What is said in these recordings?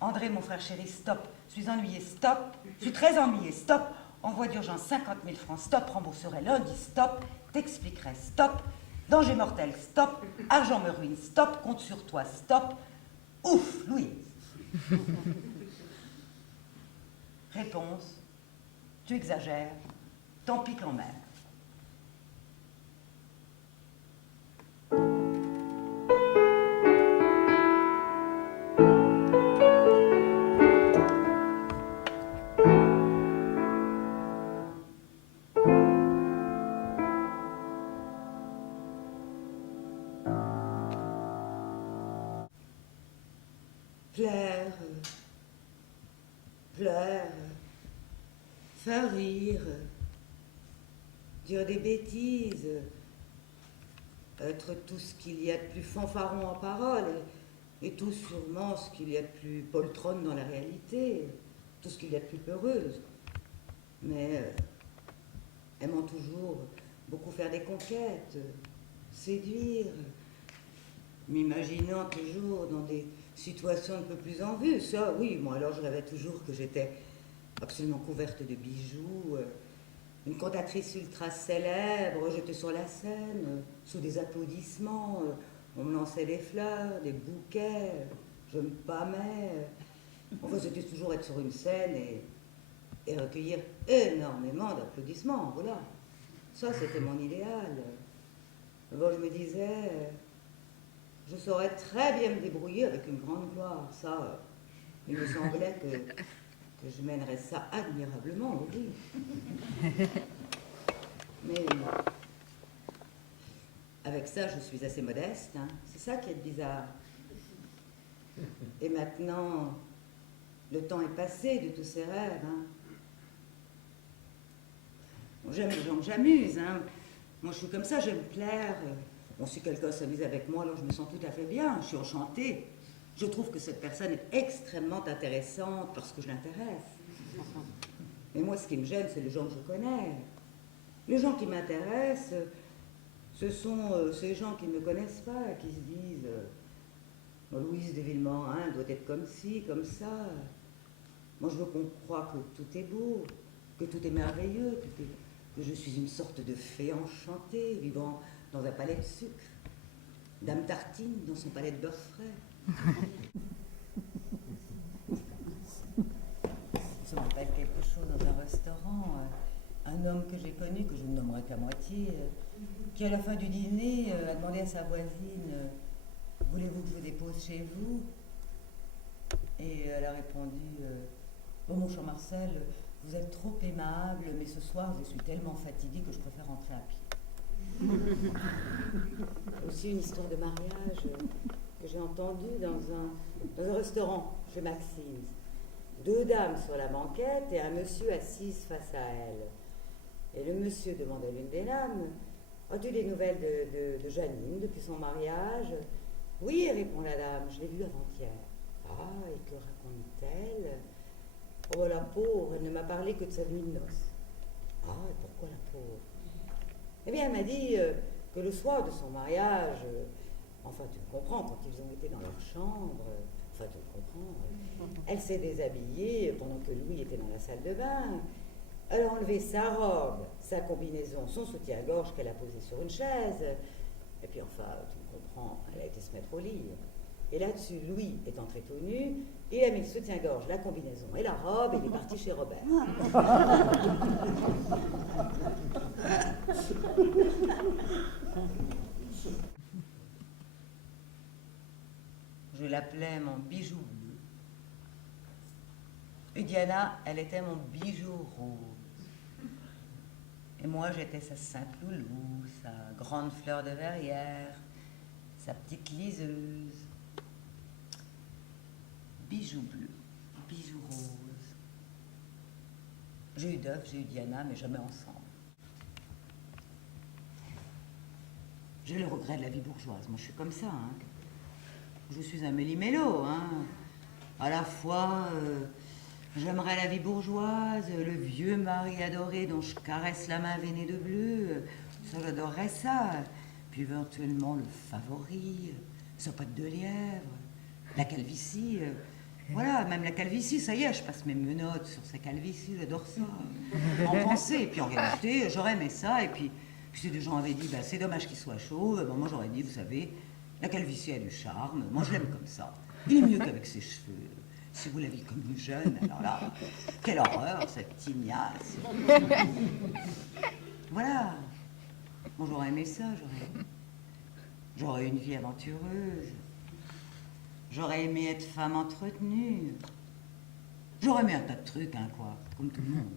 André, mon frère chéri, stop. Je suis ennuyé, stop. Je suis très ennuyé, stop. Envoi d'urgence 50 000 francs, stop. Rembourserai lundi, stop. T'expliquerai, stop. Danger mortel, stop. Argent me ruine, stop. Compte sur toi, stop. Ouf, Louis. Réponse. Tu exagères. Tant pis quand même. Plaire, plaire, faire rire, dire des bêtises, être tout ce qu'il y a de plus fanfaron en parole et tout sûrement ce qu'il y a de plus poltronne dans la réalité, tout ce qu'il y a de plus peureuse. Mais aimant toujours beaucoup faire des conquêtes, séduire, m'imaginant toujours dans des situations un peu plus en vue. Ça, oui, moi alors je rêvais toujours que j'étais absolument couverte de bijoux, une cantatrice ultra célèbre, j'étais sur la scène, sous des applaudissements, on me lançait des fleurs, des bouquets, je me pâmais. Enfin, c'était toujours être sur une scène et recueillir énormément d'applaudissements, voilà. Ça, c'était mon idéal. Bon, je me disais, je saurais très bien me débrouiller avec une grande gloire. Ça, il me semblait que je mènerais ça admirablement, oui. Mais avec ça, je suis assez modeste, hein. C'est ça qui est bizarre. Et maintenant, le temps est passé de tous ces rêves, hein. Bon, j'aime les gens que j'amuse, hein. Moi, je suis comme ça, j'aime plaire. Bon, si quelqu'un s'amuse avec moi, alors je me sens tout à fait bien, je suis enchantée. Je trouve que cette personne est extrêmement intéressante parce que je l'intéresse. Mais moi, ce qui me gêne, c'est les gens que je connais. Les gens qui m'intéressent, ce sont ces gens qui ne me connaissent pas, qui se disent Louise de Villemorin doit être comme ci, comme ça. Moi, je veux qu'on croie que tout est beau, que tout est merveilleux, que je suis une sorte de fée enchantée, vivant dans un palais de sucre. Dame Tartine dans son palais de beurre frais. Ça me rappelle quelque chose dans un restaurant. Un homme que j'ai connu, que je ne nommerai qu'à moitié, qui à la fin du dîner a demandé à sa voisine voulez-vous que je vous dépose chez vous? Et elle a répondu bon, mon cher Marcel, vous êtes trop aimable, mais ce soir je suis tellement fatiguée que je préfère rentrer à pied. Aussi une histoire de mariage que j'ai entendue dans un restaurant chez Maxime. 2 dames sur la banquette et un monsieur assise face à elle. Et le monsieur demande à l'une des dames as-tu des nouvelles de Janine depuis son mariage? Oui, répond la dame, je l'ai vue avant-hier. Ah, et que raconte-t-elle? Oh, la pauvre, elle ne m'a parlé que de sa nuit de noces. Ah, et pourquoi la pauvre? Eh bien, elle m'a dit que le soir de son mariage, enfin, tu me comprends, quand ils ont été dans leur chambre, enfin, tu me comprends, elle s'est déshabillée pendant que Louis était dans la salle de bain. Elle a enlevé sa robe, sa combinaison, son soutien-gorge qu'elle a posé sur une chaise. Et puis enfin, tu me comprends, elle a été se mettre au lit. Et là-dessus, Louis est entré tout nu, il a mis le soutien-gorge, la combinaison et la robe, et il est parti chez Robert. Je l'appelais mon bijou bleu. Et Diana, elle était mon bijou rose. Et moi, j'étais sa sainte loulou, sa grande fleur de verrière, sa petite liseuse. Bijou bleu, bijou rose. J'ai eu Dove, j'ai eu Diana, mais jamais ensemble. J'ai le regret de la vie bourgeoise. Moi, je suis comme ça, hein. Je suis un méli-mélo, hein. À la fois, j'aimerais la vie bourgeoise, le vieux mari adoré dont je caresse la main veinée de bleu. Ça, j'adorerais ça. Puis éventuellement, le favori, sa patte de lièvre, la calvitie. Voilà, même la calvitie, ça y est, je passe mes menottes sur sa calvitie, j'adore ça. En pensée, et puis en réalité, j'aurais aimé ça, et puis si des gens avaient dit, bah, c'est dommage qu'il soit chauve, ben, moi j'aurais dit, vous savez, la calvitie a du charme, moi je l'aime comme ça. Il est mieux qu'avec ses cheveux. Si vous l'avez connu jeune, alors là, quelle horreur, cette tignasse. Voilà. Bon, j'aurais aimé ça, j'aurais eu une vie aventureuse. J'aurais aimé être femme entretenue. J'aurais aimé un tas de trucs, hein, quoi, comme tout le monde.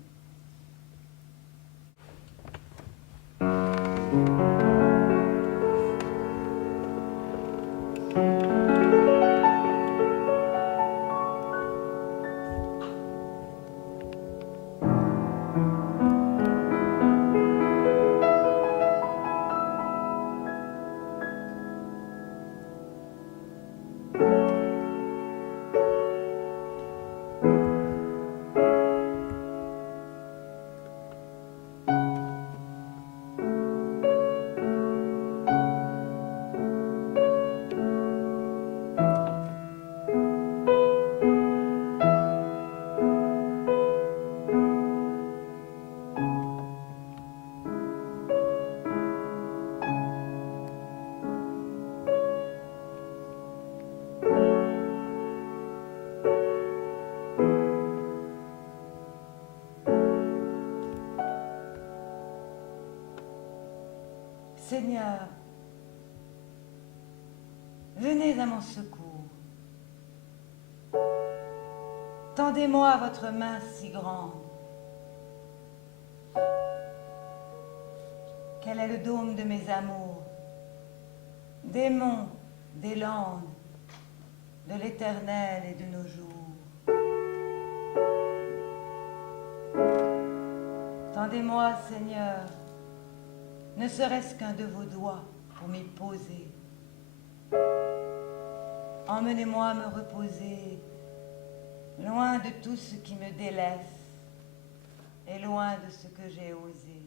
Seigneur, venez à mon secours. Tendez-moi votre main si grande. Quel est le dôme de mes amours, des monts, des landes, de l'éternel et de nos jours. Tendez-moi, Seigneur, ne serait-ce qu'un de vos doigts pour m'y poser. Emmenez-moi me reposer loin de tout ce qui me délaisse et loin de ce que j'ai osé.